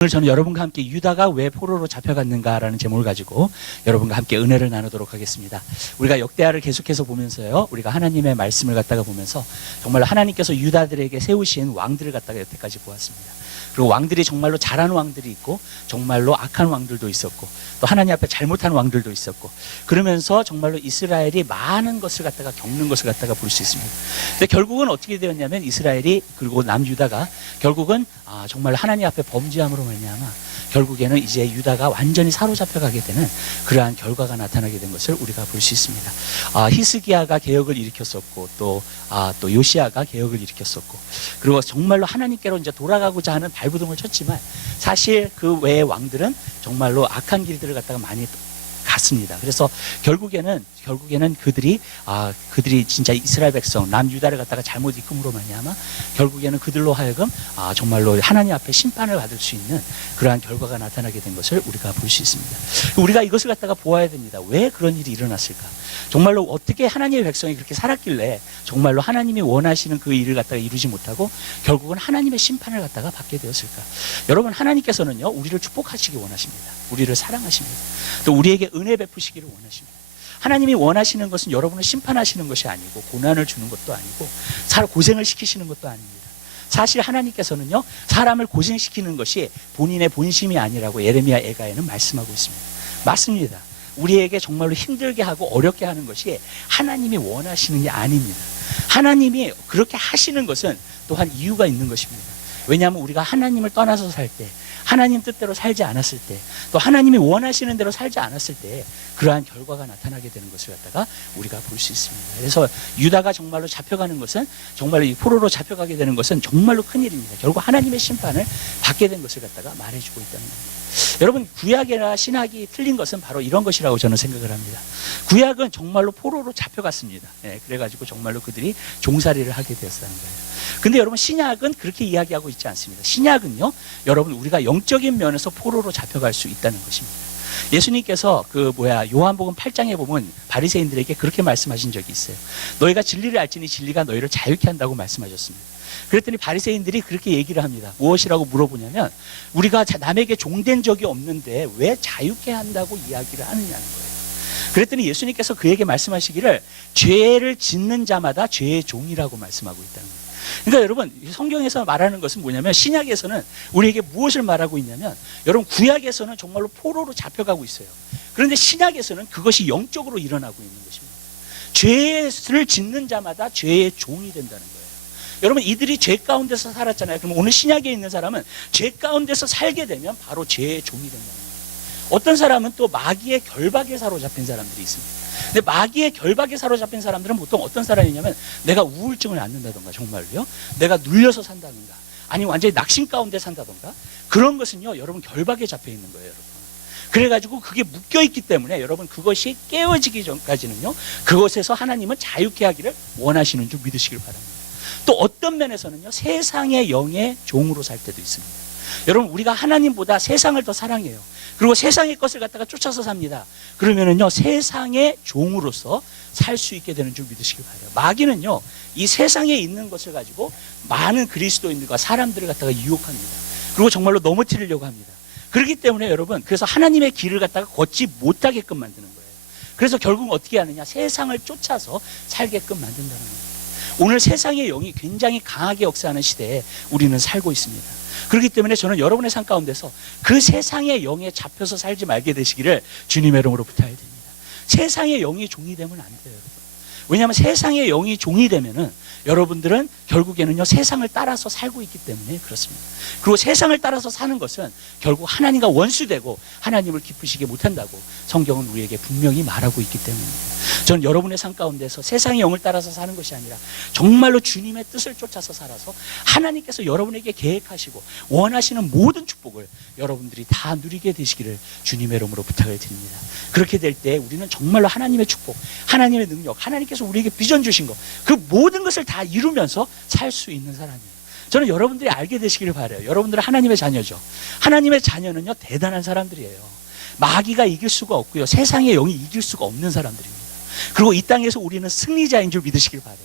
오늘 저는 여러분과 함께 유다가 왜 포로로 잡혀갔는가라는 제목을 가지고 여러분과 함께 은혜를 나누도록 하겠습니다. 우리가 역대하를 계속해서 보면서요, 우리가 하나님의 말씀을 갖다가 보면서 정말 하나님께서 유다들에게 세우신 왕들을 갖다가 여태까지 보았습니다. 그리고 왕들이 정말로 잘하는 왕들이 있고 정말로 악한 왕들도 있었고 또 하나님 앞에 잘못한 왕들도 있었고, 그러면서 정말로 이스라엘이 많은 것을 갖다가 겪는 것을 갖다가 볼 수 있습니다. 근데 결국은 어떻게 되었냐면 이스라엘이, 그리고 남유다가 결국은 정말 하나님 앞에 범죄함으로 말미암아 결국에는 이제 유다가 완전히 사로잡혀가게 되는 그러한 결과가 나타나게 된 것을 우리가 볼 수 있습니다. 히스기야가 개혁을 일으켰었고 또 요시야가 개혁을 일으켰었고, 그리고 정말로 하나님께로 이제 돌아가고자 하는 발부둥을 쳤지만 사실 그 외의 왕들은 정말로 악한 길들을 갖다가 많이 갔습니다. 그래서 결국에는 그들이 진짜 이스라엘 백성 남유다를 갖다가 잘못 이끌므로 말미암아 결국에는 그들로 하여금 정말로 하나님 앞에 심판을 받을 수 있는 그러한 결과가 나타나게 된 것을 우리가 볼 수 있습니다. 우리가 이것을 갖다가 보아야 됩니다. 왜 그런 일이 일어났을까? 정말로 어떻게 하나님의 백성이 그렇게 살았길래 정말로 하나님이 원하시는 그 일을 갖다가 이루지 못하고 결국은 하나님의 심판을 갖다가 받게 되었을까? 여러분, 하나님께서는요, 우리를 축복하시기 원하십니다. 우리를 사랑하십니다. 또 우리에게 은혜 베푸시기를 원하십니다. 하나님이 원하시는 것은 여러분을 심판하시는 것이 아니고 고난을 주는 것도 아니고 고생을 시키시는 것도 아닙니다. 사실 하나님께서는요, 사람을 고생시키는 것이 본인의 본심이 아니라고 예레미야 애가에는 말씀하고 있습니다. 맞습니다. 우리에게 정말로 힘들게 하고 어렵게 하는 것이 하나님이 원하시는 게 아닙니다. 하나님이 그렇게 하시는 것은 또한 이유가 있는 것입니다. 왜냐하면 우리가 하나님을 떠나서 살 때, 하나님 뜻대로 살지 않았을 때, 또 하나님이 원하시는 대로 살지 않았을 때 그러한 결과가 나타나게 되는 것을 갖다가 우리가 볼 수 있습니다. 그래서 유다가 정말로 잡혀가는 것은, 정말로 이 포로로 잡혀가게 되는 것은 정말로 큰일입니다. 결국 하나님의 심판을 받게 된 것을 갖다가 말해주고 있다는 겁니다. 여러분, 구약이나 신약이 틀린 것은 바로 이런 것이라고 저는 생각을 합니다. 구약은 정말로 포로로 잡혀갔습니다. 그래가지고 정말로 그들이 종살이를 하게 되었다는 거예요. 근데 여러분, 신약은 그렇게 이야기하고 있지 않습니다. 신약은요, 여러분, 우리가 영적인 면에서 포로로 잡혀갈 수 있다는 것입니다. 예수님께서 요한복음 8장에 보면 바리새인들에게 그렇게 말씀하신 적이 있어요. 너희가 진리를 알지니 진리가 너희를 자유케 한다고 말씀하셨습니다. 그랬더니 바리새인들이 그렇게 얘기를 합니다. 무엇이라고 물어보냐면, 우리가 남에게 종된 적이 없는데 왜 자유케 한다고 이야기를 하느냐는 거예요. 그랬더니 예수님께서 그에게 말씀하시기를 죄를 짓는 자마다 죄의 종이라고 말씀하고 있다는 거예요. 그러니까 여러분, 성경에서 말하는 것은 뭐냐면, 신약에서는 우리에게 무엇을 말하고 있냐면, 여러분, 구약에서는 정말로 포로로 잡혀가고 있어요. 그런데 신약에서는 그것이 영적으로 일어나고 있는 것입니다. 죄를 짓는 자마다 죄의 종이 된다는 거예요. 여러분, 이들이 죄 가운데서 살았잖아요. 그럼 오늘 신약에 있는 사람은 죄 가운데서 살게 되면 바로 죄의 종이 된다는 거예요. 어떤 사람은 또 마귀의 결박에 사로잡힌 사람들이 있습니다. 근데 마귀의 결박에 사로잡힌 사람들은 보통 어떤 사람이냐면, 내가 우울증을 앓는다던가, 정말로요, 내가 눌려서 산다던가, 아니면 완전히 낙심 가운데 산다던가, 그런 것은요, 여러분, 결박에 잡혀 있는 거예요, 여러분. 그래가지고 그게 묶여있기 때문에 여러분, 그것이 깨어지기 전까지는요, 그것에서 하나님은 자유케 하기를 원하시는 줄 믿으시길 바랍니다. 또 어떤 면에서는요, 세상의 영의 종으로 살 때도 있습니다. 여러분, 우리가 하나님보다 세상을 더 사랑해요. 그리고 세상의 것을 갖다가 쫓아서 삽니다. 그러면은요, 세상의 종으로서 살 수 있게 되는 줄 믿으시길 바라요. 마귀는요, 이 세상에 있는 것을 가지고 많은 그리스도인들과 사람들을 갖다가 유혹합니다. 그리고 정말로 넘어뜨리려고 합니다. 그렇기 때문에 여러분, 그래서 하나님의 길을 갖다가 걷지 못하게끔 만드는 거예요. 그래서 결국 어떻게 하느냐, 세상을 쫓아서 살게끔 만든다는 거예요. 오늘 세상의 영이 굉장히 강하게 역사하는 시대에 우리는 살고 있습니다. 그렇기 때문에 저는 여러분의 삶 가운데서 그 세상의 영에 잡혀서 살지 말게 되시기를 주님의 이름으로 부탁드립니다. 세상의 영이 종이 되면 안 돼요, 여러분. 왜냐하면 세상의 영이 종이 되면은 여러분들은 결국에는요, 세상을 따라서 살고 있기 때문에 그렇습니다. 그리고 세상을 따라서 사는 것은 결국 하나님과 원수되고 하나님을 기쁘시게 못한다고 성경은 우리에게 분명히 말하고 있기 때문입니다. 저는 여러분의 삶 가운데서 세상의 영을 따라서 사는 것이 아니라 정말로 주님의 뜻을 쫓아서 살아서 하나님께서 여러분에게 계획하시고 원하시는 모든 축복을 여러분들이 다 누리게 되시기를 주님의 이름으로 부탁을 드립니다. 그렇게 될 때 우리는 정말로 하나님의 축복, 하나님의 능력, 하나님께서 우리에게 비전 주신 것, 그 모든 것을 다 이루면서 살 수 있는 사람이에요. 저는 여러분들이 알게 되시기를 바라요. 여러분들은 하나님의 자녀죠. 하나님의 자녀는요, 대단한 사람들이에요. 마귀가 이길 수가 없고요, 세상의 영이 이길 수가 없는 사람들입니다. 그리고 이 땅에서 우리는 승리자인 줄 믿으시길 바라요.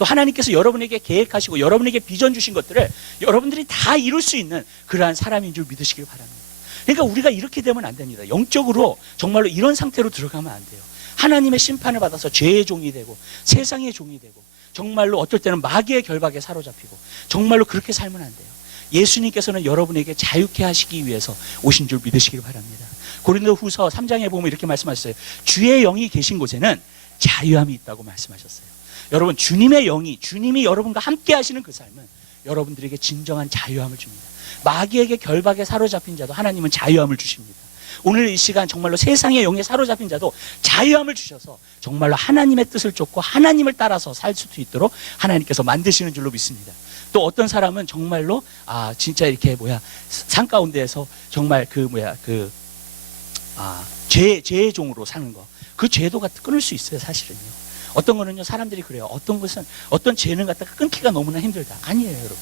또 하나님께서 여러분에게 계획하시고 여러분에게 비전 주신 것들을 여러분들이 다 이룰 수 있는 그러한 사람인 줄 믿으시길 바랍니다. 그러니까 우리가 이렇게 되면 안 됩니다. 영적으로 정말로 이런 상태로 들어가면 안 돼요. 하나님의 심판을 받아서 죄의 종이 되고 세상의 종이 되고 정말로 어떨 때는 마귀의 결박에 사로잡히고 정말로 그렇게 살면 안 돼요. 예수님께서는 여러분에게 자유케 하시기 위해서 오신 줄 믿으시길 바랍니다. 고린도후서 3장에 보면 이렇게 말씀하셨어요. 주의 영이 계신 곳에는 자유함이 있다고 말씀하셨어요. 여러분, 주님의 영이, 주님이 여러분과 함께 하시는 그 삶은 여러분들에게 진정한 자유함을 줍니다. 마귀에게 결박에 사로잡힌 자도 하나님은 자유함을 주십니다. 오늘 이 시간 정말로 세상의 영에 사로잡힌 자도 자유함을 주셔서 정말로 하나님의 뜻을 쫓고 하나님을 따라서 살 수 있도록 하나님께서 만드시는 줄로 믿습니다. 또 어떤 사람은 정말로 진짜 이렇게 산 가운데에서 정말 죄의 종으로 사는 거, 그 죄도 끊을 수 있어요. 사실은요. 어떤 거는요, 사람들이 그래요. 어떤 죄는 갖다가 끊기가 너무나 힘들다. 아니에요, 여러분.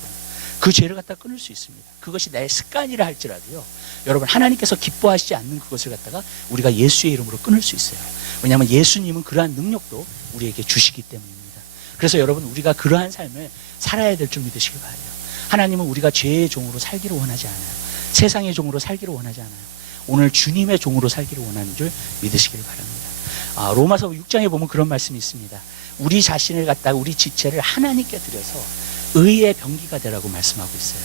그 죄를 갖다가 끊을 수 있습니다. 그것이 나의 습관이라 할지라도요, 여러분, 하나님께서 기뻐하시지 않는 그것을 갖다가 우리가 예수의 이름으로 끊을 수 있어요. 왜냐하면 예수님은 그러한 능력도 우리에게 주시기 때문입니다. 그래서 여러분, 우리가 그러한 삶을 살아야 될 줄 믿으시길 바라요. 하나님은 우리가 죄의 종으로 살기를 원하지 않아요. 세상의 종으로 살기를 원하지 않아요. 오늘 주님의 종으로 살기를 원하는 줄 믿으시길 바랍니다. 로마서 6장에 보면 그런 말씀이 있습니다. 우리 자신을 갖다가 우리 지체를 하나님께 드려서 의의 병기가 되라고 말씀하고 있어요.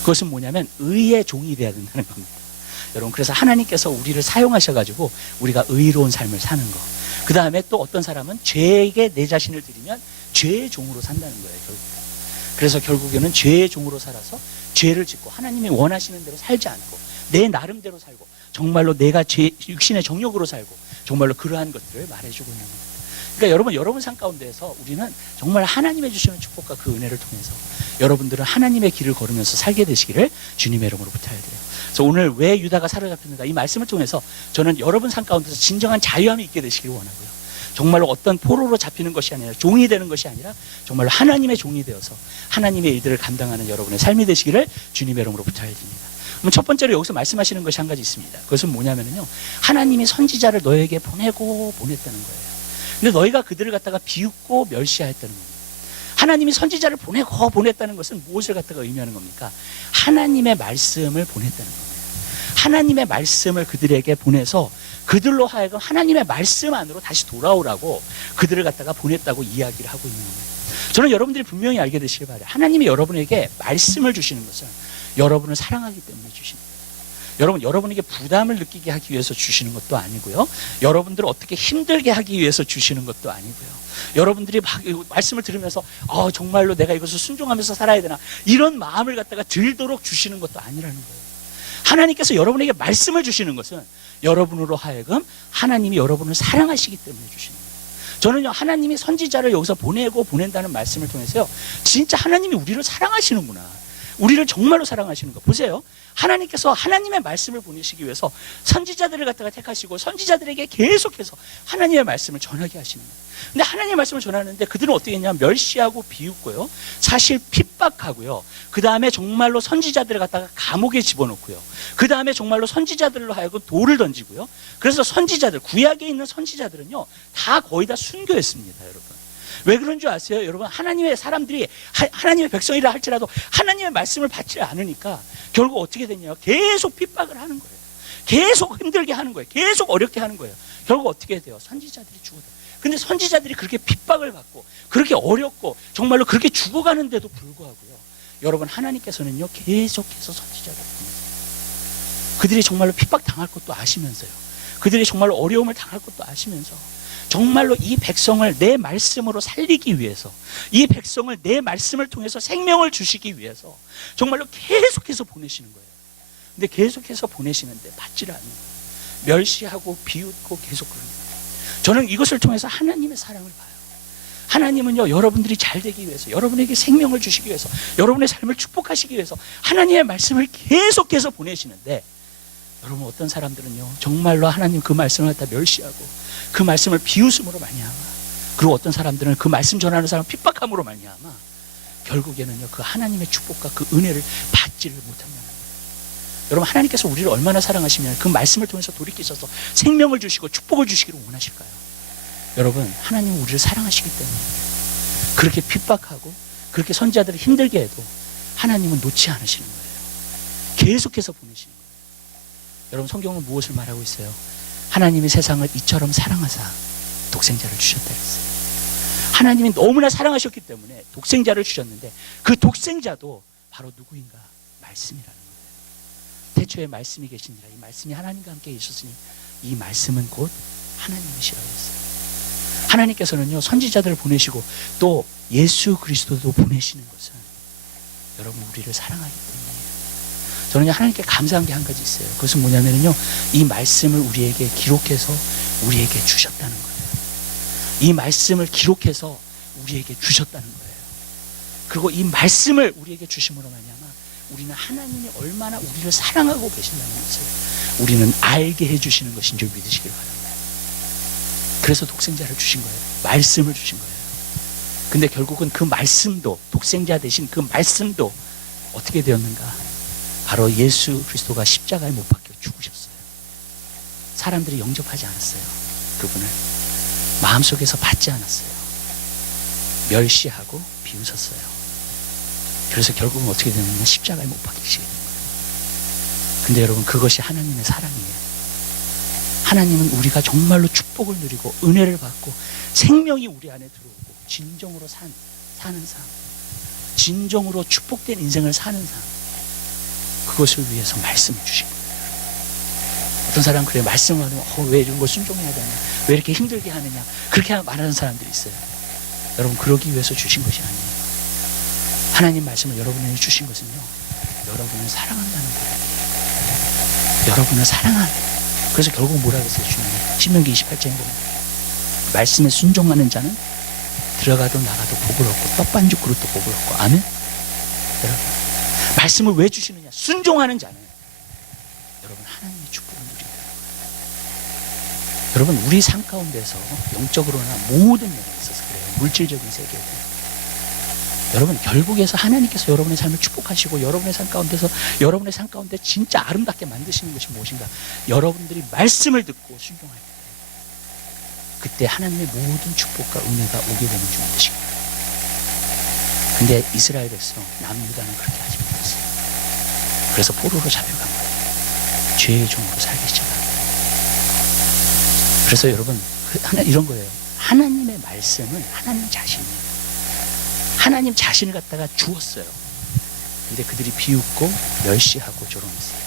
그것은 뭐냐면 의의 종이 되어야 된다는 겁니다. 여러분, 그래서 하나님께서 우리를 사용하셔가지고 우리가 의로운 삶을 사는 거. 그 다음에 또 어떤 사람은 죄에게 내 자신을 드리면 죄의 종으로 산다는 거예요, 결국. 그래서 결국에는 죄의 종으로 살아서 죄를 짓고 하나님이 원하시는 대로 살지 않고 내 나름대로 살고 정말로 내가 육신의 정욕으로 살고 정말로 그러한 것들을 말해주고 있는 겁니다. 그러니까 여러분 삶 가운데에서 우리는 정말 하나님의 주시는 축복과 그 은혜를 통해서 여러분들은 하나님의 길을 걸으면서 살게 되시기를 주님의 이름으로 부탁드려요. 그래서 오늘 왜 유다가 사로잡혔는가, 이 말씀을 통해서 저는 여러분 삶 가운데서 진정한 자유함이 있게 되시기를 원하고요. 정말로 어떤 포로로 잡히는 것이 아니라, 종이 되는 것이 아니라 정말로 하나님의 종이 되어서 하나님의 일들을 감당하는 여러분의 삶이 되시기를 주님의 이름으로 부탁드립니다. 그럼 첫 번째로 여기서 말씀하시는 것이 한 가지 있습니다. 그것은 뭐냐면요, 하나님이 선지자를 너에게 보냈다는 거예요. 근데 너희가 그들을 갖다가 비웃고 멸시하였다는 겁니다. 하나님이 선지자를 보냈다는 것은 무엇을 갖다가 의미하는 겁니까? 하나님의 말씀을 보냈다는 겁니다. 하나님의 말씀을 그들에게 보내서 그들로 하여금 하나님의 말씀 안으로 다시 돌아오라고 그들을 갖다가 보냈다고 이야기를 하고 있는 겁니다. 저는 여러분들이 분명히 알게 되시길 바라요. 하나님이 여러분에게 말씀을 주시는 것은 여러분을 사랑하기 때문에 주십니다. 여러분에게 부담을 느끼게 하기 위해서 주시는 것도 아니고요. 여러분들을 어떻게 힘들게 하기 위해서 주시는 것도 아니고요. 여러분들이 말씀을 들으면서 정말로 내가 이것을 순종하면서 살아야 되나, 이런 마음을 갖다가 들도록 주시는 것도 아니라는 거예요. 하나님께서 여러분에게 말씀을 주시는 것은 여러분으로 하여금 하나님이 여러분을 사랑하시기 때문에 주시는 거예요. 저는요, 하나님이 선지자를 여기서 보낸다는 말씀을 통해서요, 진짜 하나님이 우리를 사랑하시는구나, 우리를 정말로 사랑하시는 거 보세요. 하나님께서 하나님의 말씀을 보내시기 위해서 선지자들을 갖다가 택하시고 선지자들에게 계속해서 하나님의 말씀을 전하게 하시는 거예요. 근데 하나님의 말씀을 전하는데 그들은 어떻게 했냐면 멸시하고 비웃고요, 사실 핍박하고요, 그 다음에 정말로 선지자들을 갖다가 감옥에 집어넣고요, 그 다음에 정말로 선지자들로 하여금 돌을 던지고요. 그래서 선지자들, 구약에 있는 선지자들은요 다 거의 다 순교했습니다. 여러분, 왜 그런 줄 아세요? 여러분, 하나님의 사람들이 하나님의 백성이라 할지라도 하나님의 말씀을 받지 않으니까 결국 어떻게 됐냐면 계속 핍박을 하는 거예요. 계속 힘들게 하는 거예요. 계속 어렵게 하는 거예요. 결국 어떻게 돼요? 선지자들이 죽어요. 근데 선지자들이 그렇게 핍박을 받고 그렇게 어렵고 정말로 그렇게 죽어가는데도 불구하고요, 여러분, 하나님께서는요 계속해서 선지자를 보내세요. 그들이 정말로 핍박 당할 것도 아시면서요, 그들이 정말로 어려움을 당할 것도 아시면서 정말로 이 백성을 내 말씀으로 살리기 위해서, 이 백성을 내 말씀을 통해서 생명을 주시기 위해서 정말로 계속해서 보내시는 거예요. 근데 계속해서 보내시는데 받지를 않는 거예요. 멸시하고 비웃고 계속 그런 거예요. 저는 이것을 통해서 하나님의 사랑을 봐요. 하나님은요, 여러분들이 잘 되기 위해서, 여러분에게 생명을 주시기 위해서, 여러분의 삶을 축복하시기 위해서 하나님의 말씀을 계속해서 보내시는데, 여러분, 어떤 사람들은요 정말로 하나님 그 말씀을 갖다 멸시하고 그 말씀을 비웃음으로 말미암아, 그리고 어떤 사람들은 그 말씀 전하는 사람을 핍박함으로 말미암아 결국에는요 그 하나님의 축복과 그 은혜를 받지를 못한다는 거예요. 여러분, 하나님께서 우리를 얼마나 사랑하시면 그 말씀을 통해서 돌이키셔서 생명을 주시고 축복을 주시기를 원하실까요? 여러분, 하나님은 우리를 사랑하시기 때문에 그렇게 핍박하고 그렇게 선지자들을 힘들게 해도 하나님은 놓지 않으시는 거예요. 계속해서 보내시는 거예요. 여러분, 성경은 무엇을 말하고 있어요? 하나님이 세상을 이처럼 사랑하사 독생자를 주셨다 그랬어요. 하나님이 너무나 사랑하셨기 때문에 독생자를 주셨는데 그 독생자도 바로 누구인가? 말씀이라는 거예요. 태초에 말씀이 계시니라. 이 말씀이 하나님과 함께 계셨으니 이 말씀은 곧 하나님이시라고 했어요. 하나님께서는요, 선지자들을 보내시고 또 예수 그리스도도 보내시는 것은 여러분, 우리를 사랑하기 때문이에요. 저는 하나님께 감사한 게 한 가지 있어요. 그것은 뭐냐면요, 이 말씀을 우리에게 기록해서 우리에게 주셨다는 거예요. 이 말씀을 기록해서 우리에게 주셨다는 거예요. 그리고 이 말씀을 우리에게 주심으로 말미암아 우리는 하나님이 얼마나 우리를 사랑하고 계신다는 것을 우리는 알게 해주시는 것인 줄 믿으시길 바랍니다. 그래서 독생자를 주신 거예요. 말씀을 주신 거예요. 근데 결국은 그 말씀도, 독생자 대신 그 말씀도 어떻게 되었는가? 바로 예수 그리스도가 십자가에 못 박혀 죽으셨어요. 사람들이 영접하지 않았어요. 그분을 마음속에서 받지 않았어요. 멸시하고 비웃었어요. 그래서 결국은 어떻게 되느냐? 십자가에 못 박히시게 된 거예요. 근데 여러분, 그것이 하나님의 사랑이에요. 하나님은 우리가 정말로 축복을 누리고 은혜를 받고 생명이 우리 안에 들어오고 진정으로 사는 삶, 진정으로 축복된 인생을 사는 삶, 그것을 위해서 말씀을 주신 거예요. 어떤 사람은 그래요. 말씀을 하면 왜 이런 걸 순종해야 되냐, 왜 이렇게 힘들게 하느냐, 그렇게 말하는 사람들이 있어요. 여러분, 그러기 위해서 주신 것이 아니에요. 하나님 말씀을 여러분에게 주신 것은요, 여러분을 사랑한다는 거예요. 여러분을 사랑하는. 그래서 결국 뭐라 그랬어요? 주님이 신명기 28장에 보면 말씀에 순종하는 자는 들어가도 나가도 복을 얻고 떡반죽 그릇도 복을 얻고. 아멘? 여러분, 말씀을 왜 주시느냐? 순종하는 자는 여러분 하나님의 축복을 누린다는 거예요. 여러분, 우리 삶 가운데서 영적으로나 모든 면에 있어서 그래요. 물질적인 세계도 여러분, 결국에서 하나님께서 여러분의 삶을 축복하시고 여러분의 삶 가운데 진짜 아름답게 만드시는 것이 무엇인가? 여러분들이 말씀을 듣고 순종할 때, 그때 하나님의 모든 축복과 은혜가 오게 되는 줄 믿으시기 바랍니다. 근데 이스라엘 백성 남유다는 그렇게 하지 못했어요. 그래서 포로로 잡혀간 거예요. 죄의 종으로 살기 시작한 거예요. 그래서 여러분, 이런 거예요. 하나님의 말씀은 하나님 자신이에요. 하나님 자신을 갖다가 주었어요. 근데 그들이 비웃고 멸시하고 조롱했어요.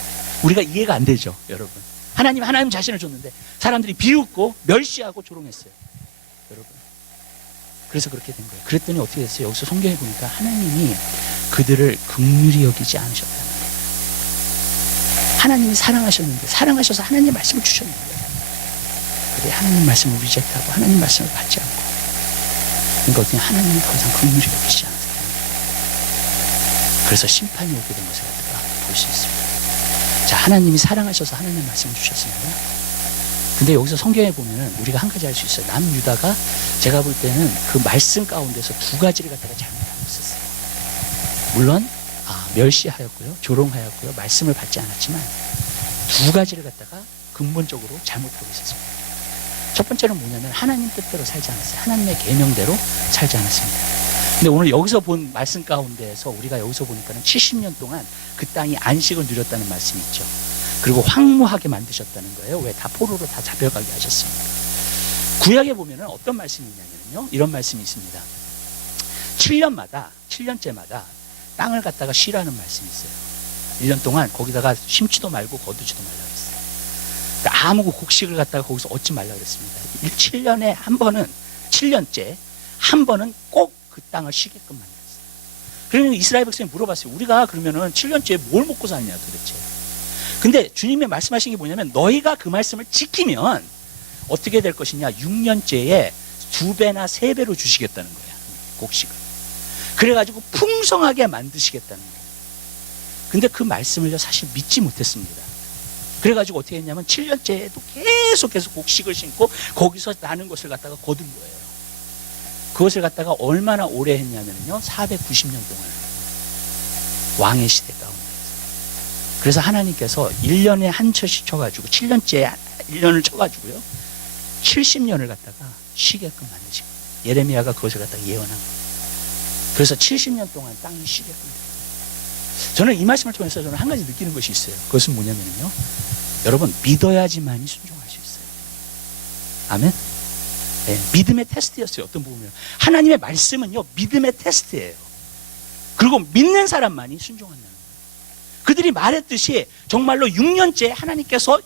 우리가 이해가 안 되죠, 여러분. 하나님 자신을 줬는데 사람들이 비웃고 멸시하고 조롱했어요. 여러분, 그래서 그렇게 된 거예요. 그랬더니 어떻게 됐어요? 여기서 성경에 보니까 하나님이 그들을 긍휼히 여기지 않으셨다는 거예요. 하나님이 사랑하셨는데, 사랑하셔서 하나님 말씀을 주셨는데, 그들이 하나님 말씀을 리젝트하고 하나님 말씀을 받지 않고, 그러니까 어떻게 하나님이 더 이상 긍휼히 여기지 않으세요. 그래서 심판이 오게 된 것을 갖다가 볼 수 있습니다. 자, 하나님이 사랑하셔서 하나님 말씀을 주셨습니다. 근데 여기서 성경에 보면 우리가 한 가지 알 수 있어요. 남유다가 제가 볼 때는 그 말씀 가운데서 두 가지를 갖다가 잘못하고 있었어요. 물론 멸시하였고요, 조롱하였고요, 말씀을 받지 않았지만 두 가지를 갖다가 근본적으로 잘못하고 있었습니다. 첫 번째는 뭐냐면 하나님 뜻대로 살지 않았어요. 하나님의 계명대로 살지 않았습니다. 근데 오늘 여기서 본 말씀 가운데에서 우리가 여기서 보니까는 70년 동안 그 땅이 안식을 누렸다는 말씀이 있죠. 그리고 황무하게 만드셨다는 거예요. 왜? 다 포로로 다 잡혀가게 하셨습니다. 구약에 보면은 어떤 말씀이 있냐면요, 이런 말씀이 있습니다. 7년째마다 땅을 갖다가 쉬라는 말씀이 있어요. 1년 동안 거기다가 심지도 말고 거두지도 말라 그랬어요. 그러니까 아무 곡식을 갖다가 거기서 얻지 말라 그랬습니다. 7년에 한 번은, 7년째 한 번은 꼭 그 땅을 쉬게끔 만들었어요. 그러면 이스라엘 백성이 물어봤어요. 우리가 그러면은 7년째 뭘 먹고 사냐 도대체. 근데 주님이 말씀하신 게 뭐냐면, 너희가 그 말씀을 지키면 어떻게 될 것이냐, 6년째에 2배나 3배로 주시겠다는 거야, 곡식을. 그래가지고 풍성하게 만드시겠다는 거예요. 근데 그 말씀을 사실 믿지 못했습니다. 그래가지고 어떻게 했냐면 7년째에도 계속 곡식을 심고 거기서 나는 것을 갖다가 거둔 거예요. 그것을 갖다가 얼마나 오래 했냐면요, 490년 동안 왕의 시대 가운데서. 그래서 하나님께서 1년에 한 철씩 쳐가지고 7년째 1년을 쳐가지고요 70년을 갖다가 쉬게끔 만드신 거예요. 예레미야가 그것을 갖다가 예언한 거예요. 그래서 70년 동안 땅이 쉬게끔 됩니다. 저는 이 말씀을 통해서 저는 한 가지 느끼는 것이 있어요. 그것은 뭐냐면요, 여러분, 믿어야지만이 순종할 수 있어요. 아멘. 네, 믿음의 테스트였어요. 어떤 부분이요, 하나님의 말씀은요 믿음의 테스트예요. 그리고 믿는 사람만이 순종한다는 거예요. 그들이 말했듯이 정말로 6년째 하나님께서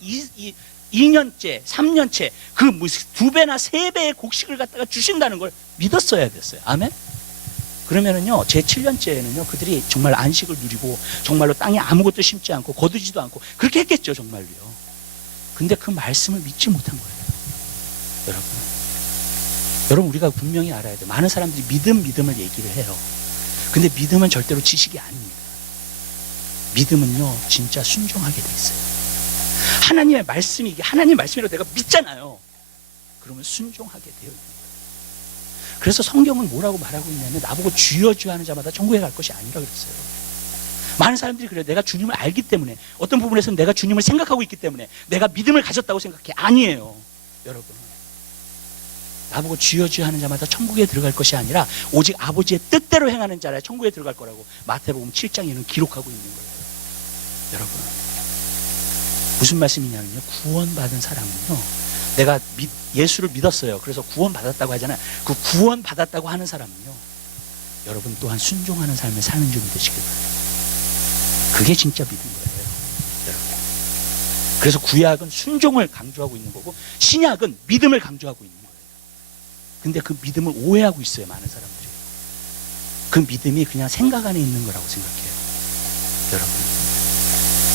2년째, 3년째 그 2배나 3배의 곡식을 갖다가 주신다는 걸 믿었어야 됐어요. 아멘. 그러면은요, 제 7년째에는요, 그들이 정말 안식을 누리고 정말로 땅에 아무것도 심지 않고 거두지도 않고 그렇게 했겠죠, 정말로요. 근데 그 말씀을 믿지 못한 거예요. 여러분, 우리가 분명히 알아야 돼요. 많은 사람들이 믿음을 얘기를 해요. 근데 믿음은 절대로 지식이 아닙니다. 믿음은요, 진짜 순종하게 돼 있어요. 하나님의 말씀이 이게 하나님의 말씀이라고 내가 믿잖아요. 그러면 순종하게 되어 있는 거예요. 그래서 성경은 뭐라고 말하고 있냐면, 나보고 주여 주여 하는 자마다 천국에 갈 것이 아니라 그랬어요. 많은 사람들이 그래요. 내가 주님을 알기 때문에, 어떤 부분에서는 내가 주님을 생각하고 있기 때문에 내가 믿음을 가졌다고 생각해. 아니에요, 여러분. 나보고 주여 주여 하는 자마다 천국에 들어갈 것이 아니라 오직 아버지의 뜻대로 행하는 자라 천국에 들어갈 거라고 마태복음 7장에는 기록하고 있는 거예요. 여러분, 무슨 말씀이냐면요, 구원받은 사람은요, 내가 예수를 믿었어요. 그래서 구원받았다고 하잖아요. 그 구원받았다고 하는 사람은요, 여러분 또한 순종하는 삶을 사는 줄 믿으시길 바랍니다. 그게 진짜 믿은 거예요, 여러분. 그래서 구약은 순종을 강조하고 있는 거고 신약은 믿음을 강조하고 있는 거예요. 근데 그 믿음을 오해하고 있어요, 많은 사람들이. 그 믿음이 그냥 생각 안에 있는 거라고 생각해요. 여러분,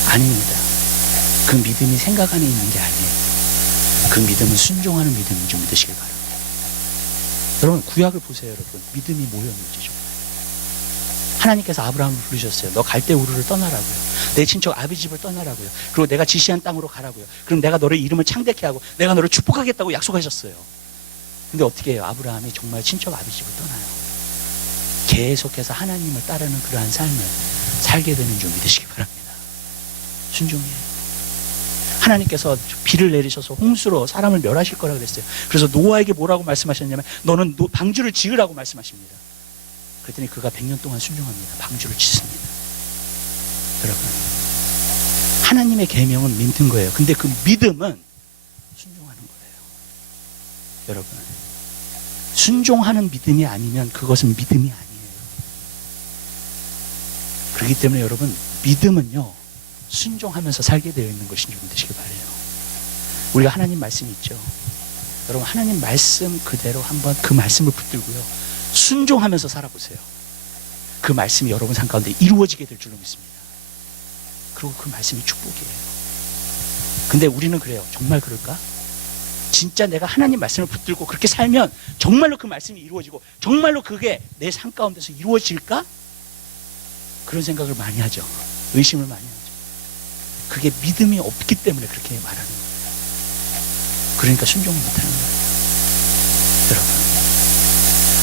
아닙니다. 그 믿음이 생각 안에 있는 게 아니에요. 그 믿음은 순종하는 믿음인 줄 믿으시길 바랍니다. 여러분, 구약을 보세요. 여러분, 믿음이 뭐였는지 좀. 하나님께서 아브라함을 부르셨어요. 너 갈대 우르를 떠나라고요. 내 친척 아비 집을 떠나라고요. 그리고 내가 지시한 땅으로 가라고요. 그럼 내가 너의 이름을 창대케 하고 내가 너를 축복하겠다고 약속하셨어요. 근데 어떻게 해요? 아브라함이 정말 친척 아비 집을 떠나요. 계속해서 하나님을 따르는 그러한 삶을 살게 되는 줄 믿으시기 바랍니다. 순종이에요. 하나님께서 비를 내리셔서 홍수로 사람을 멸하실 거라 그랬어요. 그래서 노아에게 뭐라고 말씀하셨냐면, 너는 방주를 지으라고 말씀하십니다. 그랬더니 그가 100년 동안 순종합니다. 방주를 짓습니다. 여러분, 하나님의 계명은 믿는 거예요. 근데 그 믿음은 순종하는 거예요. 여러분, 순종하는 믿음이 아니면 그것은 믿음이 아니에요. 그렇기 때문에 여러분, 믿음은요, 순종하면서 살게 되어 있는 것인 줄 믿으시기 바라요. 우리가 하나님 말씀이 있죠. 여러분, 하나님 말씀 그대로 한번 그 말씀을 붙들고요, 순종하면서 살아보세요. 그 말씀이 여러분 삶 가운데 이루어지게 될 줄로 믿습니다. 그리고 그 말씀이 축복이에요. 근데 우리는 그래요. 정말 그럴까? 진짜 내가 하나님 말씀을 붙들고 그렇게 살면 정말로 그 말씀이 이루어지고 정말로 그게 내 삶 가운데서 이루어질까? 그런 생각을 많이 하죠. 의심을 많이 하죠. 그게 믿음이 없기 때문에 그렇게 말하는 거예요. 그러니까 순종을 못하는 거예요. 여러분,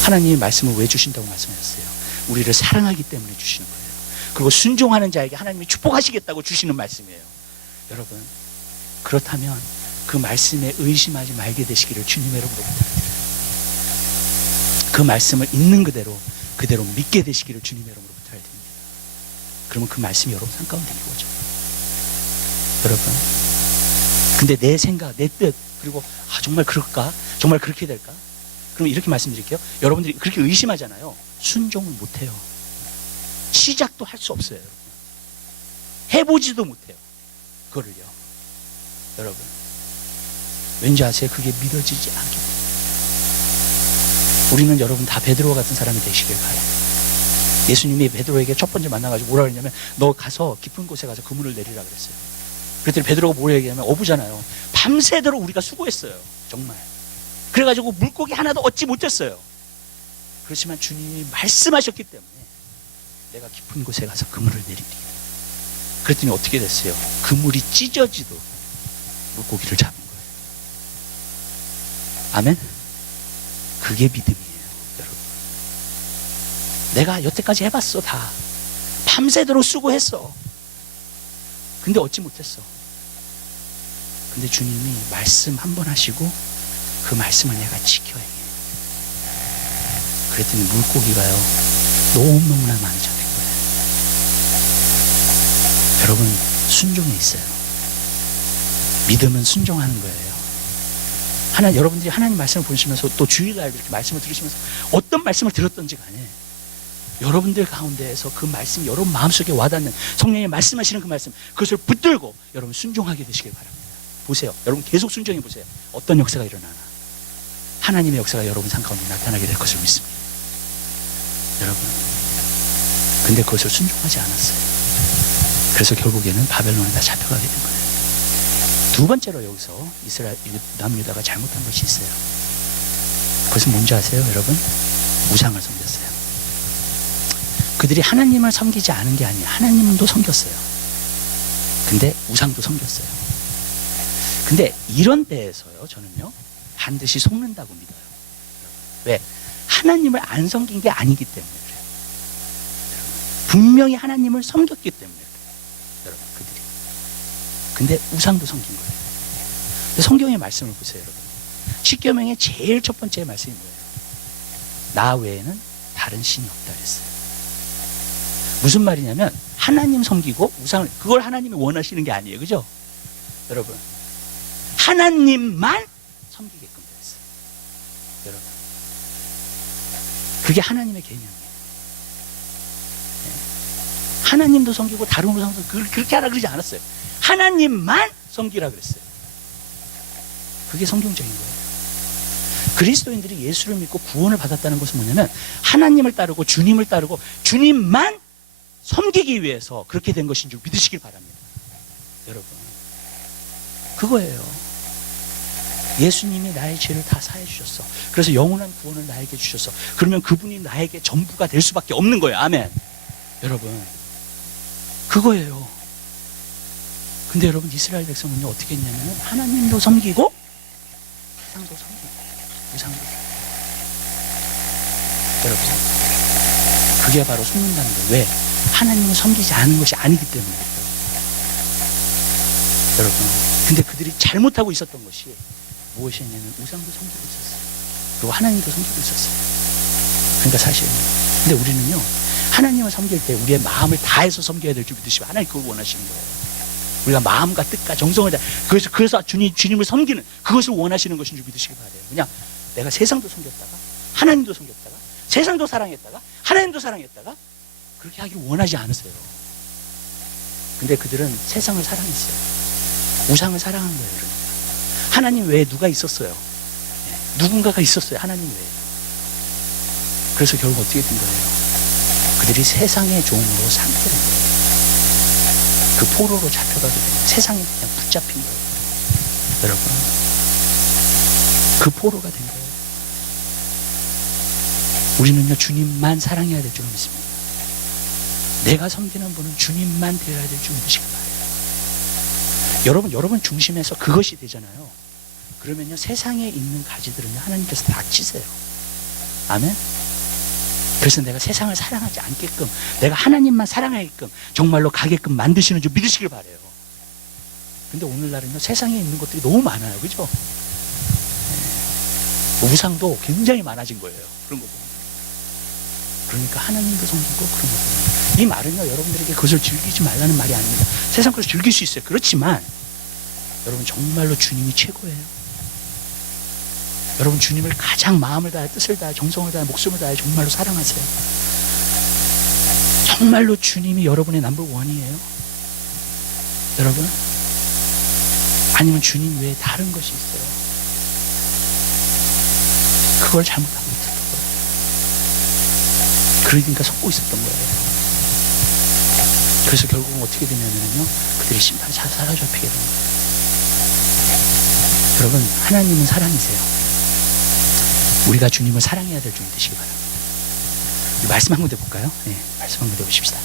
하나님의 말씀을 왜 주신다고 말씀하셨어요? 우리를 사랑하기 때문에 주시는 거예요. 그리고 순종하는 자에게 하나님이 축복하시겠다고 주시는 말씀이에요. 여러분, 그렇다면 그 말씀에 의심하지 말게 되시기를 주님의 이름으로 부탁드려요. 그 말씀을 있는 그대로 믿게 되시기를 주님의 이름으로 부탁드립니다. 그러면 그 말씀이 여러분 삶 가운데 이루어져요. 여러분, 근데 내 생각, 내 뜻, 그리고 정말 그럴까? 정말 그렇게 될까? 그럼 이렇게 말씀드릴게요. 여러분들이 그렇게 의심하잖아요. 순종을 못해요. 시작도 할 수 없어요. 여러분. 해보지도 못해요. 그거를요. 여러분, 왠지 아세요? 그게 믿어지지 않기 때문에. 우리는 여러분 다 베드로 같은 사람이 되시길 바라요. 예수님이 베드로에게 첫 번째 만나가지고 뭐라 그랬냐면, 너 가서 깊은 곳에 가서 그물을 내리라 그랬어요. 그랬더니 베드로가 뭘 얘기하면, 어부잖아요. 밤새도록 우리가 수고했어요. 정말. 그래가지고 물고기 하나도 얻지 못했어요. 그렇지만 주님이 말씀하셨기 때문에 내가 깊은 곳에 가서 그물을 내리리. 그랬더니 어떻게 됐어요? 그물이 찢어지도록 물고기를 잡은 거예요. 아멘? 그게 믿음이에요, 여러분. 내가 여태까지 해봤어, 다. 밤새도록 수고했어. 근데 얻지 못했어. 근데 주님이 말씀 한 번 하시고 그 말씀을 내가 지켜 행해. 그랬더니 물고기가요, 너무너무나 많이 잡힌 거예요. 여러분, 순종에 있어요. 믿음은 순종하는 거예요. 여러분들이 하나님 말씀을 보시면서 또 주일날 이렇게 말씀을 들으시면서 어떤 말씀을 들었던지 간에 여러분들 가운데에서 그 말씀이 여러분 마음속에 와닿는, 성령이 말씀하시는 그 말씀, 그것을 붙들고 여러분 순종하게 되시길 바랍니다. 보세요. 여러분 계속 순종해 보세요. 어떤 역사가 일어나나. 하나님의 역사가 여러분 삶 가운데 나타나게 될 것을 믿습니다. 여러분, 근데 그것을 순종하지 않았어요. 그래서 결국에는 바벨론에 다 잡혀가게 된 거예요. 두 번째로 여기서 남유다가 잘못한 것이 있어요. 그것은 뭔지 아세요, 여러분? 우상을 섬겼어요. 그들이 하나님을 섬기지 않은 게 아니에요. 하나님도 섬겼어요. 근데 우상도 섬겼어요. 근데 이런 때에서요, 저는요, 반드시 속는다고 믿어요. 왜? 하나님을 안 섬긴 게 아니기 때문에 그래요. 분명히 하나님을 섬겼기 때문에 그래요. 여러분, 그들이. 근데 우상도 섬긴 거예요. 성경의 말씀을 보세요, 여러분. 십계명의 제일 첫 번째 말씀이 뭐예요? 나 외에는 다른 신이 없다 그랬어요. 무슨 말이냐면 하나님 섬기고 우상을, 그걸 하나님이 원하시는 게 아니에요. 그죠? 여러분, 하나님만 섬기게끔 됐어요. 여러분, 그게 하나님의 계명이에요. 하나님도 섬기고 다른 우상도 그렇게 하라 그러지 않았어요. 하나님만 섬기라 그랬어요. 그게 성경적인 거예요. 그리스도인들이 예수를 믿고 구원을 받았다는 것은 뭐냐면 하나님을 따르고 주님을 따르고 주님만 섬기기 위해서 그렇게 된 것인 줄 믿으시길 바랍니다. 여러분, 그거예요. 예수님이 나의 죄를 다 사해 주셨어. 그래서 영원한 구원을 나에게 주셨어. 그러면 그분이 나에게 전부가 될 수밖에 없는 거예요. 아멘. 여러분, 그거예요. 근데 여러분, 이스라엘 백성은요, 어떻게 했냐면 하나님도 섬기고 세상도 섬기고 우상도. 여러분, 그게 바로 속는다는 거예요. 왜? 하나님을 섬기지 않은 것이 아니기 때문에 그래요. 여러분, 근데 그들이 잘못하고 있었던 것이 무엇이었냐면 우상도 섬기고 있었어요. 그리고 하나님도 섬기고 있었어요. 그러니까 사실은, 근데 우리는요, 하나님을 섬길 때 우리의 마음을 다해서 섬겨야 될 줄 믿으시면 하나님 그걸 원하시는 거예요. 우리가 마음과 뜻과 정성을 다, 그래서 주님을 섬기는 그것을 원하시는 것인 줄 믿으시기 바라요. 그냥 내가 세상도 섬겼다가 하나님도 섬겼다가 세상도 사랑했다가 하나님도 사랑했다가 그렇게 하기를 원하지 않으세요. 근데 그들은 세상을 사랑했어요. 우상을 사랑한 거예요. 그러니까. 하나님 외에 누가 있었어요? 누군가가 있었어요. 하나님 외에. 그래서 결국 어떻게 된 거예요? 그들이 세상의 종으로 삼게 된 거예요. 그 포로로 잡혀가게 된 거예요. 세상에 그냥 붙잡힌 거예요. 여러분, 그 포로가 된 거예요. 우리는요, 주님만 사랑해야 될 줄 믿습니다. 내가 섬기는 분은 주님만 되어야 될 줄 믿으시기 바라요. 여러분 중심에서 그것이 되잖아요. 그러면요, 세상에 있는 가지들은요, 하나님께서 다 치세요. 아멘? 그래서 내가 세상을 사랑하지 않게끔, 내가 하나님만 사랑하게끔 정말로 가게끔 만드시는 줄 믿으시길 바라요. 근데 오늘날은요, 세상에 있는 것들이 너무 많아요. 그죠? 우상도 굉장히 많아진 거예요. 그런 거 보면. 그러니까 하나님도 섬기고 그런 거 보면. 이 말은요, 여러분들에게 그것을 즐기지 말라는 말이 아닙니다. 세상 것을 즐길 수 있어요. 그렇지만 여러분, 정말로 주님이 최고예요. 여러분, 주님을 가장 마음을 다해, 뜻을 다해, 정성을 다해, 목숨을 다해 정말로 사랑하세요. 정말로 주님이 여러분의 넘버원이에요. 여러분, 아니면 주님 외에 다른 것이 있어요. 그걸 잘못하고 있었던 거예요. 그러니까 속고 있었던 거예요. 그래서 결국은 어떻게 되냐면요, 그들이 심판에 사로잡히게 된 거예요. 여러분, 하나님은 사랑이세요. 우리가 주님을 사랑해야 될 줄 믿으시기 바랍니다. 우리 말씀 한 군데 볼까요? 네, 말씀 한 군데 보십시다.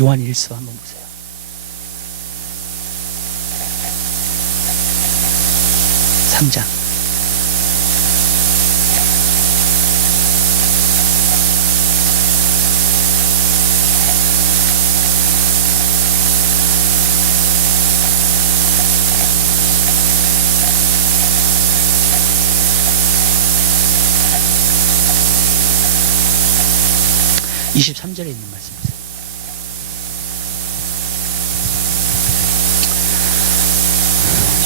요한 1서 한번 보세요. 삼 장. 23절에 있는 말씀이세요.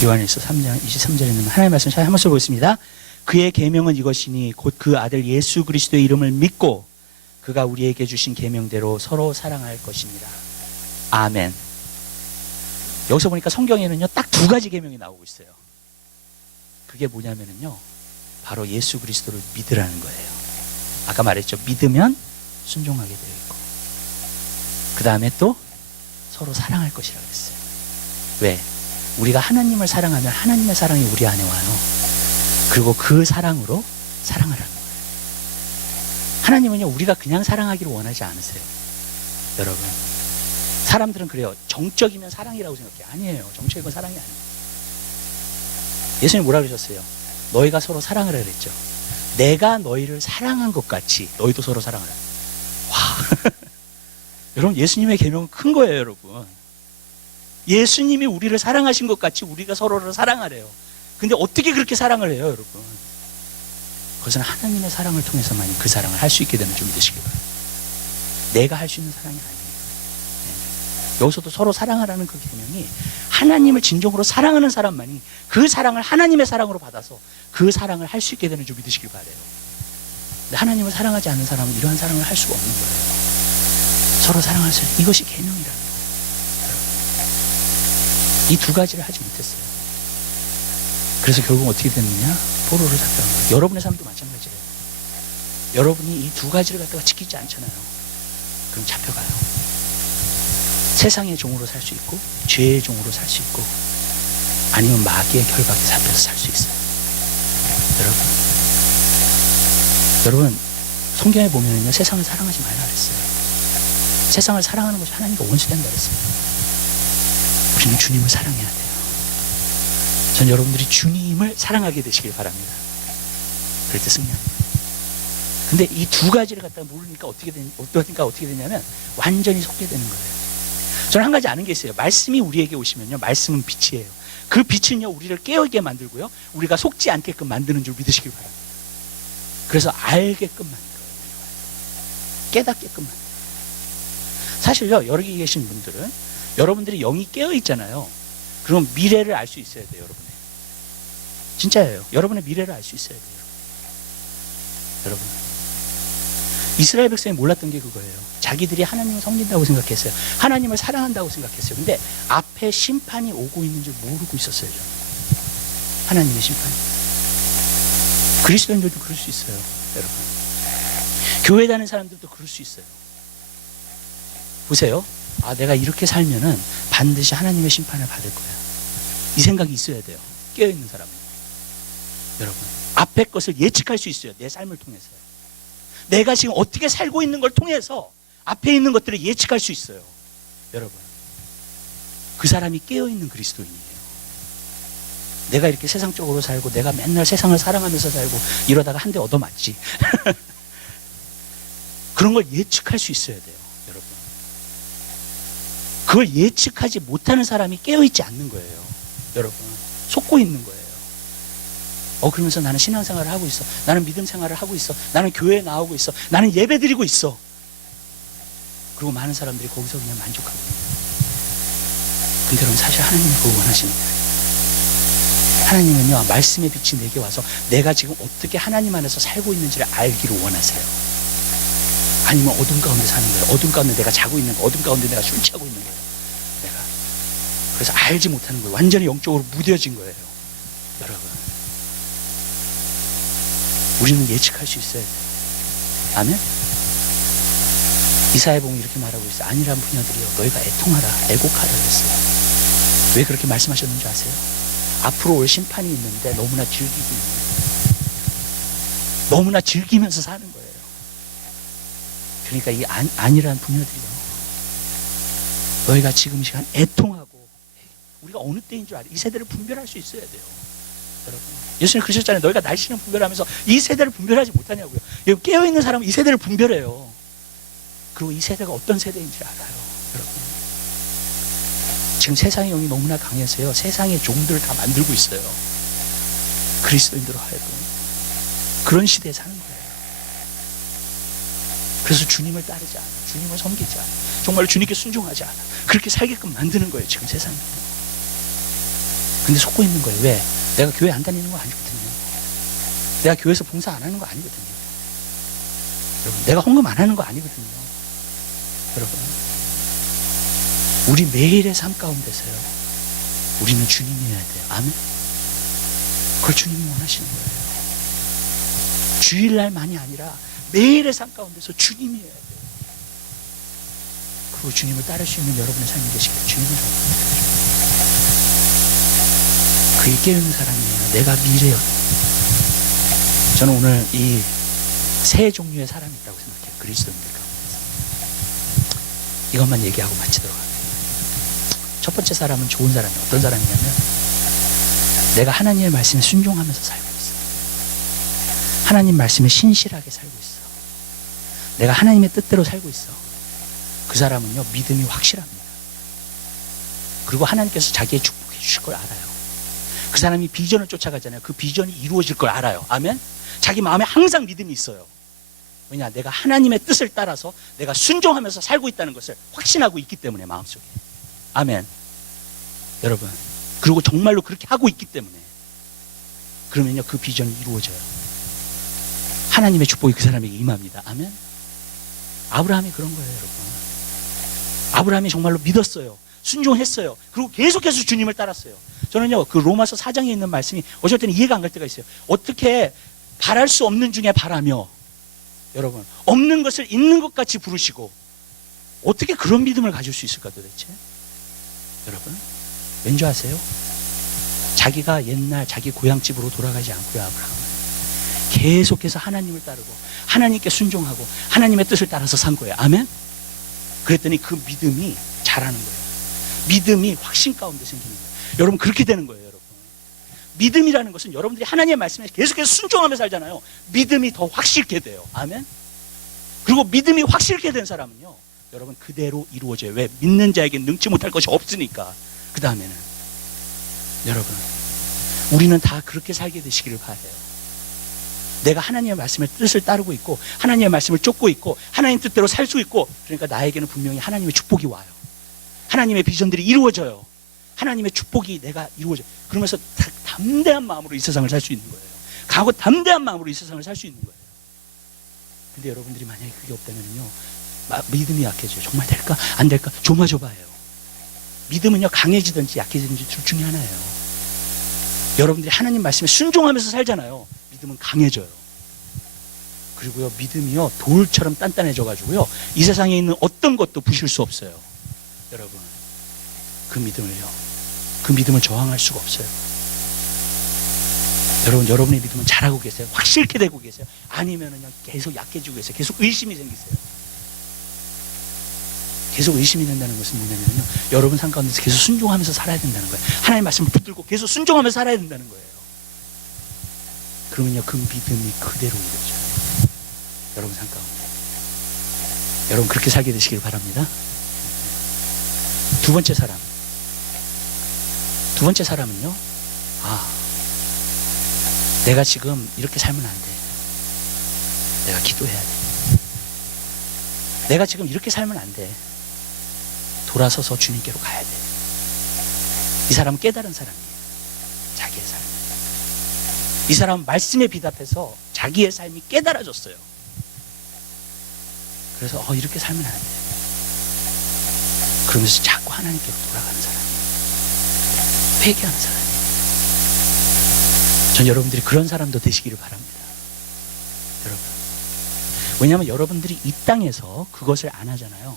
요한일서 3장 23절에 있는 하나님의 말씀 잘 한번 써보겠습니다. 그의 계명은 이것이니 곧 그 아들 예수 그리스도의 이름을 믿고 그가 우리에게 주신 계명대로 서로 사랑할 것입니다. 아멘. 여기서 보니까 성경에는요 딱 두 가지 계명이 나오고 있어요. 그게 뭐냐면요 바로 예수 그리스도를 믿으라는 거예요. 아까 말했죠. 믿으면 순종하게 되어 있고 그 다음에 또 서로 사랑할 것이라고 했어요. 왜? 우리가 하나님을 사랑하면 하나님의 사랑이 우리 안에 와요. 그리고 그 사랑으로 사랑하라는 거예요. 하나님은요 우리가 그냥 사랑하기를 원하지 않으세요. 여러분 사람들은 그래요. 정적이면 사랑이라고 생각해요. 아니에요. 정적인 건 사랑이 아니에요. 예수님 뭐라 그러셨어요? 너희가 서로 사랑하라 그랬죠. 내가 너희를 사랑한 것 같이 너희도 서로 사랑하라. 와, 여러분 예수님의 계명은 큰 거예요, 여러분. 예수님이 우리를 사랑하신 것 같이 우리가 서로를 사랑하래요. 근데 어떻게 그렇게 사랑을 해요, 여러분? 그것은 하나님의 사랑을 통해서만이 그 사랑을 할 수 있게 되는 줄 믿으시기 바랍니다. 내가 할 수 있는 사랑이 아니에요. 여기서도 서로 사랑하라는 그 계명이 하나님을 진정으로 사랑하는 사람만이 그 사랑을 하나님의 사랑으로 받아서 그 사랑을 할 수 있게 되는 줄 믿으시길 바라요. 근데 하나님을 사랑하지 않는 사람은 이러한 사랑을 할 수가 없는 거예요. 서로 사랑할 수 있는 이것이 계명이라는 거예요. 이 두 가지를 하지 못했어요. 그래서 결국 어떻게 됐느냐? 포로를 잡혀간 거예요. 여러분의 삶도 마찬가지예요. 여러분이 이 두 가지를 갖다가 지키지 않잖아요. 그럼 잡혀가요. 세상의 종으로 살 수 있고 죄의 종으로 살 수 있고 아니면 마귀의 결박에 잡혀서 살 수 있어요. 여러분 성경에 보면요 세상을 사랑하지 말라 그랬어요. 세상을 사랑하는 것이 하나님과 원수된다 그랬습니다. 우리는 주님을 사랑해야 돼요. 전 여러분들이 주님을 사랑하게 되시길 바랍니다. 그럴 때 승리합니다. 근데 이 두 가지를 갖다가 모르니까 어떻게 되냐면 완전히 속게 되는 거예요. 저는 한 가지 아는 게 있어요. 말씀이 우리에게 오시면요 말씀은 빛이에요. 그 빛은요 우리를 깨어있게 만들고요 우리가 속지 않게끔 만드는 줄 믿으시길 바랍니다. 그래서 알게끔 만들어요. 깨닫게끔 만들어요. 사실요 여기 계신 분들은 여러분들이 영이 깨어있잖아요. 그럼 미래를 알 수 있어야 돼요. 여러분의 진짜예요. 여러분의 미래를 알 수 있어야 돼요. 여러분 이스라엘 백성이 몰랐던 게 그거예요. 자기들이 하나님을 섬긴다고 생각했어요. 하나님을 사랑한다고 생각했어요. 근데 앞에 심판이 오고 있는 줄 모르고 있었어요. 저는. 하나님의 심판이. 그리스도인들도 그럴 수 있어요. 여러분 교회 다니는 사람들도 그럴 수 있어요. 보세요. 아 내가 이렇게 살면은 반드시 하나님의 심판을 받을 거야. 이 생각이 있어야 돼요. 깨어있는 사람은. 여러분 앞에 것을 예측할 수 있어요. 내 삶을 통해서요. 내가 지금 어떻게 살고 있는 걸 통해서 앞에 있는 것들을 예측할 수 있어요. 여러분 그 사람이 깨어있는 그리스도인이에요. 내가 이렇게 세상적으로 살고 내가 맨날 세상을 사랑하면서 살고 이러다가 한 대 얻어맞지. 그런 걸 예측할 수 있어야 돼요. 여러분 그걸 예측하지 못하는 사람이 깨어있지 않는 거예요. 여러분 속고 있는 거예요. 그러면서 나는 신앙생활을 하고 있어. 나는 믿음 생활을 하고 있어. 나는 교회에 나오고 있어. 나는 예배 드리고 있어. 그리고 많은 사람들이 거기서 그냥 만족하고 있는 거예요. 근데 여러분 사실 하나님이 그거 원하시는 거예요. 하나님은요 말씀의 빛이 내게 와서 내가 지금 어떻게 하나님 안에서 살고 있는지를 알기를 원하세요. 아니면 어둠 가운데 사는 거예요. 어둠 가운데 내가 자고 있는 거, 어둠 가운데 내가 술 취하고 있는 거예요. 내가 그래서 알지 못하는 거예요. 완전히 영적으로 무뎌진 거예요. 여러분 우리는 예측할 수 있어야 돼요. 아멘? 이사야 보면 이렇게 말하고 있어요. 안일한 부녀들이여 너희가 애통하라 애곡하라 그랬어요. 왜 그렇게 말씀하셨는지 아세요? 앞으로 올 심판이 있는데 너무나 즐기고 있는 거예요. 너무나 즐기면서 사는 거예요. 그러니까 이 안일한 부녀들이요 너희가 지금 이 시간 애통하고 우리가 어느 때인 줄 알아요. 이 세대를 분별할 수 있어야 돼요. 여러분 예수님 그러셨잖아요. 너희가 날씨는 분별하면서 이 세대를 분별하지 못하냐고요. 여기 깨어있는 사람은 이 세대를 분별해요. 그리고 이 세대가 어떤 세대인지 알아요. 여러분 지금 세상의 영이 너무나 강해서요 세상의 종들을 다 만들고 있어요. 그리스도인들로 하여금 그런 시대에 사는 거예요. 그래서 주님을 따르지 않아. 주님을 섬기지 않아. 정말 주님께 순종하지 않아. 그렇게 살게끔 만드는 거예요, 지금 세상이. 근데 속고 있는 거예요. 왜? 내가 교회 안 다니는 거 아니거든요. 내가 교회에서 봉사 안 하는 거 아니거든요. 여러분, 내가 헌금 안 하는 거 아니거든요. 여러분, 우리 매일의 삶 가운데서요, 우리는 주님이어야 돼요. 아멘? 그걸 주님이 원하시는 거예요. 주일날만이 아니라 매일의 삶 가운데서 주님이어야 돼요. 그리고 주님을 따를 수 있는 여러분의 삶이 되시기를 주님을 원합니다. 그게 깨우는 사람이에요. 내가 미래요. 저는 오늘 이 세 종류의 사람이 있다고 생각해요. 그리스도인들 가운데서. 이것만 얘기하고 마치도록 하겠습니다. 첫 번째 사람은 좋은 사람이에요. 어떤 사람이냐면 내가 하나님의 말씀에 순종하면서 살고 있어. 하나님 말씀에 신실하게 살고 있어. 내가 하나님의 뜻대로 살고 있어. 그 사람은요, 믿음이 확실합니다. 그리고 하나님께서 자기의 축복해 주실 걸 알아요. 그 사람이 비전을 쫓아가잖아요. 그 비전이 이루어질 걸 알아요. 아멘? 자기 마음에 항상 믿음이 있어요. 왜냐? 내가 하나님의 뜻을 따라서 내가 순종하면서 살고 있다는 것을 확신하고 있기 때문에, 마음속에. 아멘. 여러분, 그리고 정말로 그렇게 하고 있기 때문에, 그러면요, 그 비전이 이루어져요. 하나님의 축복이 그 사람에게 임합니다. 아멘. 아브라함이 그런 거예요, 여러분. 아브라함이 정말로 믿었어요. 순종했어요. 그리고 계속해서 주님을 따랐어요. 저는요, 그 로마서 4장에 있는 말씀이 어쩔 때는 이해가 안 갈 때가 있어요. 어떻게 바랄 수 없는 중에 바라며, 여러분, 없는 것을 있는 것 같이 부르시고, 어떻게 그런 믿음을 가질 수 있을까 도대체? 여러분, 왠지 아세요? 자기가 옛날 자기 고향집으로 돌아가지 않고요, 아브라함은 계속해서 하나님을 따르고 하나님께 순종하고 하나님의 뜻을 따라서 산 거예요. 아멘? 그랬더니 그 믿음이 자라는 거예요. 믿음이 확신 가운데 생기는 거예요. 여러분, 그렇게 되는 거예요, 여러분. 믿음이라는 것은 여러분들이 하나님의 말씀에 계속해서 순종하며 살잖아요. 믿음이 더 확실케 돼요. 아멘? 그리고 믿음이 확실케 된 사람은요, 여러분, 그대로 이루어져요. 왜? 믿는 자에게 능치 못할 것이 없으니까. 그 다음에는, 여러분, 우리는 다 그렇게 살게 되시기를 바라요. 내가 하나님의 말씀의 뜻을 따르고 있고 하나님의 말씀을 쫓고 있고 하나님 뜻대로 살 수 있고, 그러니까 나에게는 분명히 하나님의 축복이 와요. 하나님의 비전들이 이루어져요. 하나님의 축복이 내가 이루어져요. 그러면서 담대한 마음으로 이 세상을 살 수 있는 거예요. 강하고 담대한 마음으로 이 세상을 살 수 있는 거예요. 근데 여러분들이 만약에 그게 없다면요, 믿음이 약해져요. 정말 될까? 안 될까? 조마조마해요. 믿음은요, 강해지든지 약해지든지 둘 중에 하나예요. 여러분들이 하나님 말씀에 순종하면서 살잖아요. 믿음은 강해져요. 그리고요, 믿음이요, 돌처럼 단단해져가지고요, 이 세상에 있는 어떤 것도 부실 수 없어요. 여러분, 그 믿음을 저항할 수가 없어요. 여러분, 여러분의 믿음은 잘하고 계세요? 확실케 되고 계세요? 아니면은요, 계속 약해지고 계세요? 계속 의심이 생기세요? 계속 의심이 된다는 것은 뭐냐면요, 여러분 삶 가운데서 계속 순종하면서 살아야 된다는 거예요. 하나님의 말씀을 붙들고 계속 순종하면서 살아야 된다는 거예요. 그러면요, 그 믿음이 그대로 이루어져요. 여러분 삶 가운데. 여러분, 그렇게 살게 되시길 바랍니다. 두 번째 사람은요, 내가 지금 이렇게 살면 안 돼. 내가 기도해야 돼. 내가 지금 이렇게 살면 안 돼. 돌아서서 주님께로 가야 돼. 이 사람은 깨달은 사람이에요. 자기의 삶. 이 사람은 말씀에 비답해서 자기의 삶이 깨달아졌어요. 그래서 이렇게 살면 안 돼. 그러면서 자꾸 하나님께로 돌아가는 사람이에요. 회개하는 사람이에요. 전 여러분들이 그런 사람도 되시기를 바랍니다. 여러분, 왜냐하면 여러분들이 이 땅에서 그것을 안 하잖아요.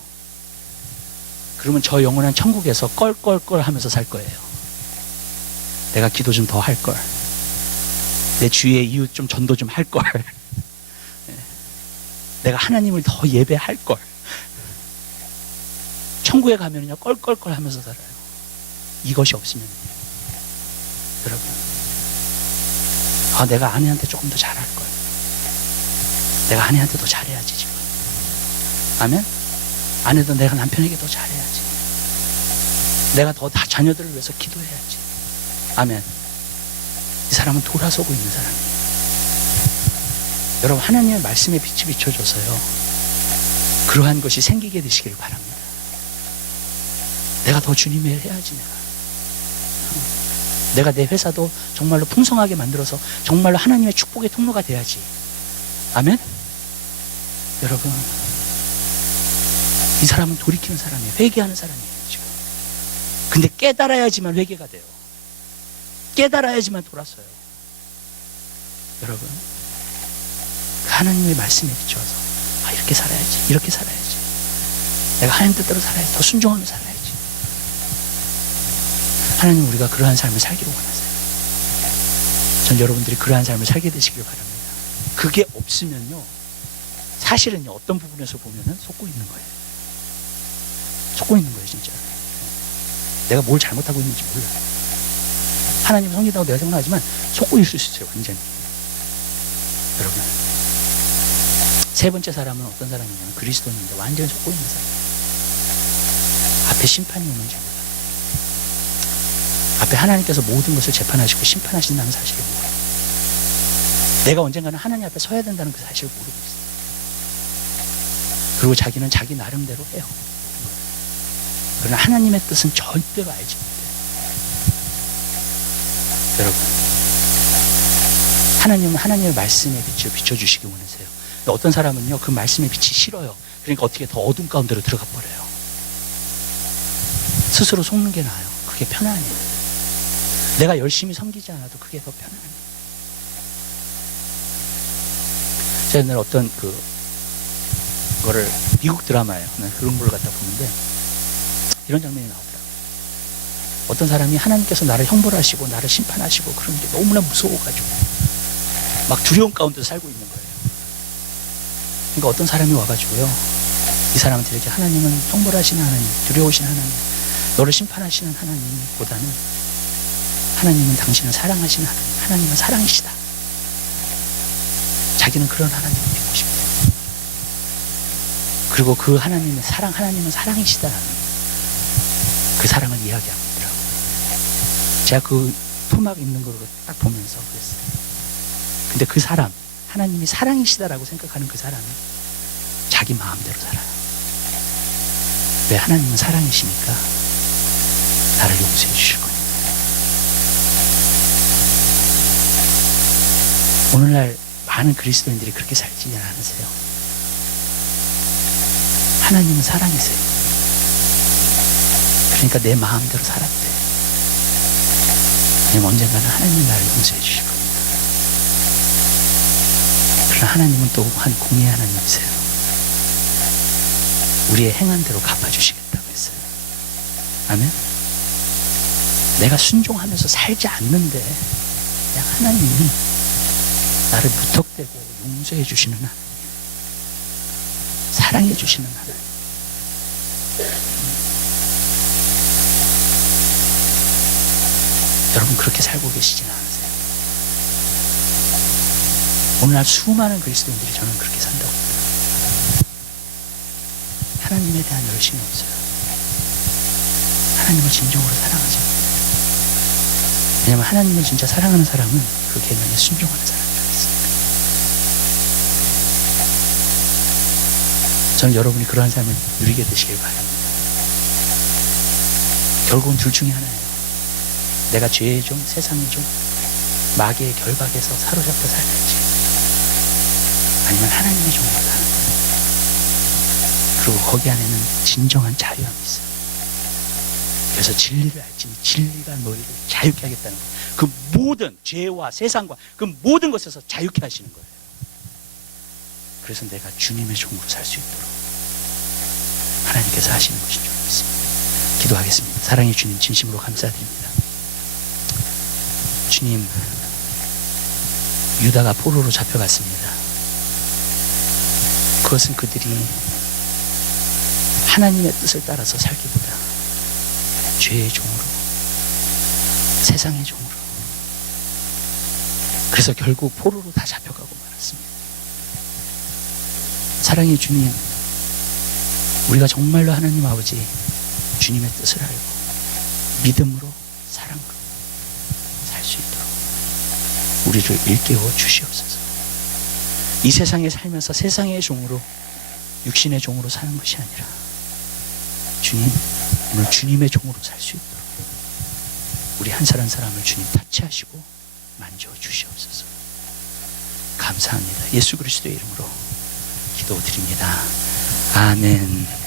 그러면 저 영원한 천국에서 껄껄껄 하면서 살 거예요. 내가 기도 좀 더 할 걸. 내 주위의 이웃 좀 전도 좀 할 걸. 내가 하나님을 더 예배할 걸. 천국에 가면요, 껄껄껄 하면서 살아요. 이것이 없으면, 여러분, 내가 아내한테 조금 더 잘할 걸. 내가 아내한테 더 잘해야지 지금. 아멘? 아내도 내가 남편에게 더 잘해야지. 내가 더 다 자녀들을 위해서 기도해야지. 아멘. 이 사람은 돌아서고 있는 사람이에요. 여러분, 하나님의 말씀에 빛이 비춰져서요, 그러한 것이 생기게 되시길 바랍니다. 내가 더 주님의 일 해야지. 내가 내 회사도 정말로 풍성하게 만들어서 정말로 하나님의 축복의 통로가 돼야지. 아멘? 여러분, 이 사람은 돌이키는 사람이에요. 회개하는 사람이에요, 지금. 근데 깨달아야지만 회개가 돼요. 깨달아야지만 돌았어요. 여러분, 하나님의 말씀에 비추어서 이렇게 살아야지, 이렇게 살아야지. 내가 하나님 뜻대로 살아야지. 더 순종하며 살아야지. 하나님, 우리가 그러한 삶을 살기를 원하세요. 전 여러분들이 그러한 삶을 살게 되시길 바랍니다. 그게 없으면요, 사실은요, 어떤 부분에서 보면은 속고 있는 거예요. 속고 있는 거예요, 진짜. 내가 뭘 잘못하고 있는지 몰라요. 하나님 성기다고 내가 생각하지만 속고 있을 수 있어요, 완전히. 여러분, 세 번째 사람은 어떤 사람이냐면 그리스도인인데 완전히 속고 있는 사람. 앞에 심판이 오는지 몰라요. 앞에 하나님께서 모든 것을 재판하시고 심판하신다는 사실을 몰라요. 내가 언젠가는 하나님 앞에 서야 된다는 그 사실을 모르고 있어요. 그리고 자기는 자기 나름대로 해요. 그러나 하나님의 뜻은 절대로 알지 못해요. 여러분, 하나님은 하나님의 말씀에 빛을 비춰주시기 원하세요. 근데 어떤 사람은요, 그 말씀의 빛이 싫어요. 그러니까 어떻게 더 어둠 가운데로 들어가 버려요. 스스로 속는 게 나아요. 그게 편안해요. 내가 열심히 섬기지 않아도 그게 더 편안해요. 제가 옛날에 어떤 그거를 미국 드라마예요. 그런 걸 갖다 보는데 이런 장면이 나오더라고요. 어떤 사람이 하나님께서 나를 형벌하시고 나를 심판하시고 그런 게 너무나 무서워가지고 막 두려움 가운데 살고 있는 거예요. 그러니까 어떤 사람이 와가지고요, 이 사람한테 이렇게 하나님은 형벌하시는 하나님, 두려우신 하나님, 너를 심판하시는 하나님보다는 하나님은 당신을 사랑하시는 하나님, 하나님은 사랑이시다. 자기는 그런 하나님을 믿고 싶대요. 그리고 그 하나님의 사랑, 하나님은 사랑이시다라는 그 사랑을 이야기하고 있더라고요. 제가 그 토막 있는 걸 딱 보면서 그랬어요. 근데 그 사람, 하나님이 사랑이시다라고 생각하는 그 사람이 자기 마음대로 살아요. 왜? 하나님은 사랑이시니까 나를 용서해 주실 거니까. 오늘날 많은 그리스도인들이 그렇게 살지 않으세요? 하나님은 사랑이세요. 그러니까 내 마음대로 살아도 돼. 왜냐면 언젠가는 하나님이 나를 용서해 주실 겁니다. 그러나 하나님은 또한 공의의 하나님이세요. 우리의 행한 대로 갚아주시겠다고 했어요. 아멘? 내가 순종하면서 살지 않는데 그냥 하나님이 나를 무턱대고 용서해 주시는 하나님, 사랑해 주시는 하나님. 여러분, 그렇게 살고 계시지는 않으세요? 오늘날 수많은 그리스도인들이 저는 그렇게 산다고 합니다. 하나님에 대한 열심이 없어요. 하나님을 진정으로 사랑하지 못해요. 왜냐하면 하나님을 진짜 사랑하는 사람은 그 계명에 순종하는 사람이라고 했습니다. 저는 여러분이 그러한 삶을 누리게 되시길 바랍니다. 결국은 둘 중에 하나예요. 내가 죄의 종, 세상의 종, 마귀의 결박에서 사로잡혀 살든지, 아니면 하나님의 종으로 사는 거예요. 그리고 거기 안에는 진정한 자유함이 있어요. 그래서 진리를 알지니 진리가 너희를 자유케 하겠다는 거예요. 그 모든 죄와 세상과 그 모든 것에서 자유케 하시는 거예요. 그래서 내가 주님의 종으로 살 수 있도록 하나님께서 하시는 것인 줄 믿습니다. 기도하겠습니다. 사랑의 주님, 진심으로 감사드립니다. 주님, 유다가 포로로 잡혀갔습니다. 그것은 그들이 하나님의 뜻을 따라서 살기보다 죄의 종으로, 세상의 종으로, 그래서 결국 포로로 다 잡혀가고 말았습니다. 사랑의 주님, 우리가 정말로 하나님 아버지 주님의 뜻을 알고 믿음으로, 사랑으로 살 수 있도록 우리를 일깨워 주시옵소서. 이 세상에 살면서 세상의 종으로 육신의 종으로 사는 것이 아니라 주님, 오늘 주님의 종으로 살 수 있도록 우리 한 사람 한 사람을 주님 타치하시고 만져 주시옵소서. 감사합니다. 예수 그리스도의 이름으로 기도드립니다. 아멘.